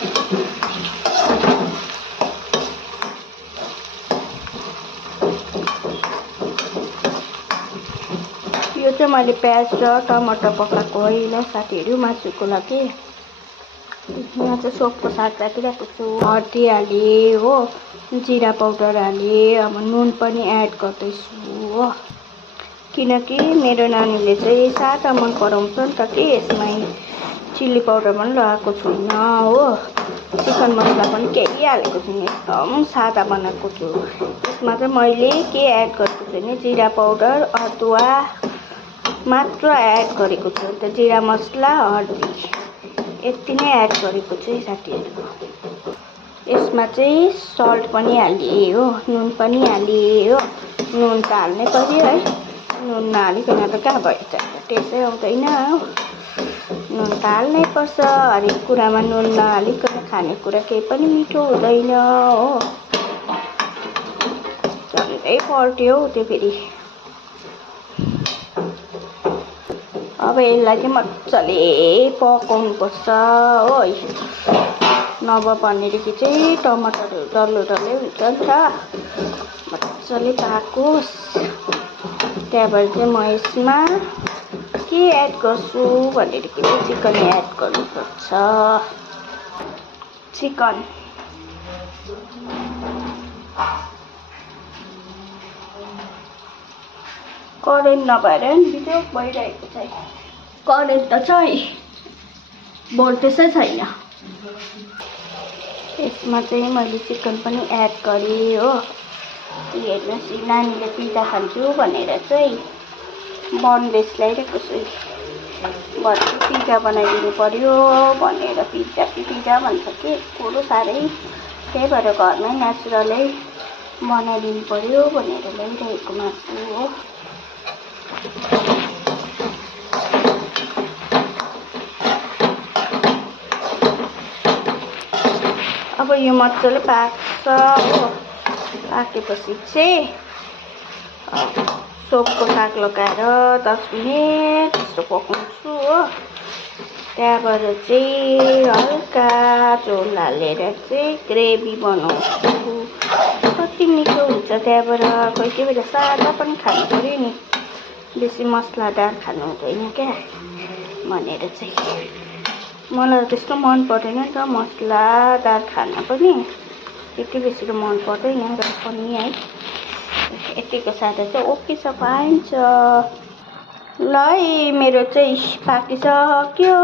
यो चाहिँ मैले प्याज र टमाटर पकाएको होइन साथीहरू मासुको लागि। यहाँ चाहिँ सोपको साग राखिरहेको छु। हर्दी हालेँ हो, जिरा पाउडर हालेँ, अब नुन पनि एड गर्दैछु हो, किनकि मेरो नानीले चाहिँ सादा मन पराउँछ नि त कि यसमै चिल्ली पाउडर पनि लगाएको छुइनँ हो। चिकन मसला पनि केही हालेको छुइनँ, एकदम सादा बनाएको छु। यसमा चाहिँ मैले के एड गरेको छु भने जिरा पाउडर अदुवा मात्र एड गरेको छु। अन्त जिरा मसला हर्दी यति नै एड गरेको छु है साथीहरू। यसमा चाहिँ सल्ट पनि हालेँ हो, नुन पनि हालेँ हो। नुन त हाल्नै पर्यो है, नुन नहालिकन त कहाँ भएछ, टेस्टै आउँदैन हो। नुन त हाल्नै पर्छ, हरेक कुरामा नुन नहालिकन खानेकुरा केही पनि मिठो हुँदैन हो। झन्डै पल्ट्यो हौ त्यो फेरि। अब यसलाई चाहिँ मजाले पकाउनुपर्छ हो, नभए भनेदेखि चाहिँ टमाटरहरू डल्लो डल्लै हुन्छ नि त। मजाले पाकोस्, त्यहाँबाट चाहिँ म यसमा के एड गर्छु भनेदेखि चाहिँ चिकन एड गर्नुपर्छ। चिकन करेन्ट नभएर नि भिडियो भइरहेको छ। करेन्ट त छ है, भोल्टेजै छैन। यसमा चाहिँ मैले चिकन पनि एड गरेँ हो। हेर्नुहोस्, नानीले पिज्जा खान्छु भनेर चाहिँ बनलेस ल्याइरहेको छु। भन्छ पिज्जा बनाइदिनु पर्यो भनेर, पिज्जा भन्छ कि कुरो साह्रै, त्यही भएर घरमै नेचुरलै बनाइदिनु पर्यो भनेर ल्याइरहेको मासु हो। अब यो मजाले पाक्छ हो। पाकेपछि चाहिँ सोपको साग लगाएर 10 मिनेट जस्तो पकाउँछु हो। त्यहाँबाट चाहिँ हल्का झोल हालेर चाहिँ ग्रेभी बनाउँछु, कति मिठो हुन्छ। त्यहाँबाट कोही कोही बेला सादा पनि खानु पर्यो नि, बेसी मसलादार खानु हुँदैन क्या भनेर चाहिँ। मलाई त्यस्तो मन पर्दैन नि त मसलादार खाना पनि, त्यति बेसी त मन पर्दैन र पनि है। यतिको सादा चाहिँ ओके छ, पाइन्छ। ल है, मेरो चाहिँ पाकिसक्यो